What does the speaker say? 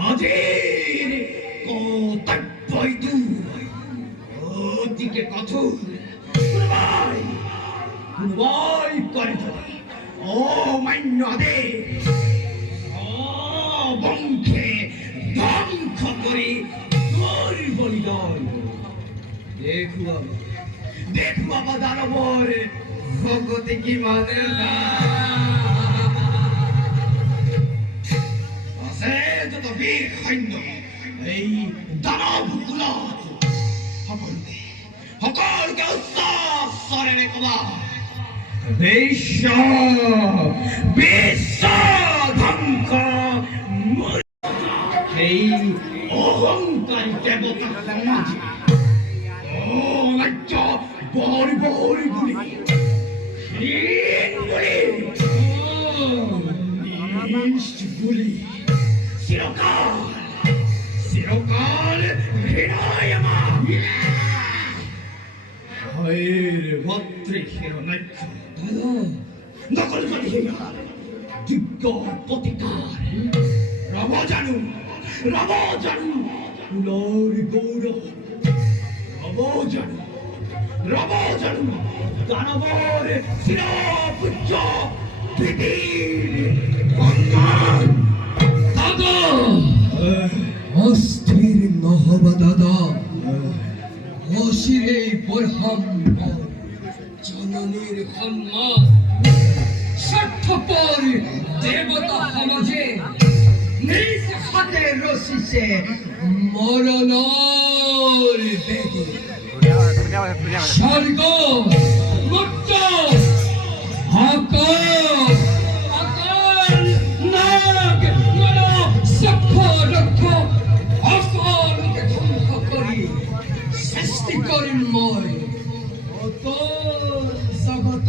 আজির কর্তব্য ওদিকে কথুর কুনবাই করে যদি ও মান্য আদেশ বংশে ধ্বংস করে তোর বলিদান দেখু বাবা দানবর ভগতে কি মানে না আছে যত বীর সৈন্য এই দানব কুলত সকলকে উচ্চস্বরেৰে কবা বিশ্ব ধ্বংস সেই অহংকারী দেবতা সমাজে রাজ্য বড় বড় গুলি গুলি চিরকাল ঘৃণায়মান ভয়ের ভদ্রের নৈক্য নকল প্রতিহার যোগ্য প্রতিকার রব জানু কুলর গৌরব রব জানু দানবর শিরপুচ্ছ পৃথিবীর কঙ্কাল দাদা অস্থির নহবা দাদা অশিরে বরহাম জননীর সম্মান স্বার্থপর দেবতা সমাজে নিজ হাতে রসিছে মরণর বেদী স্বর্গ মুক্ত আকাল নাগ নর সক্ষ রক্ষ অকালকে ধ্বংস করি সৃষ্টি করেন মই অত জগত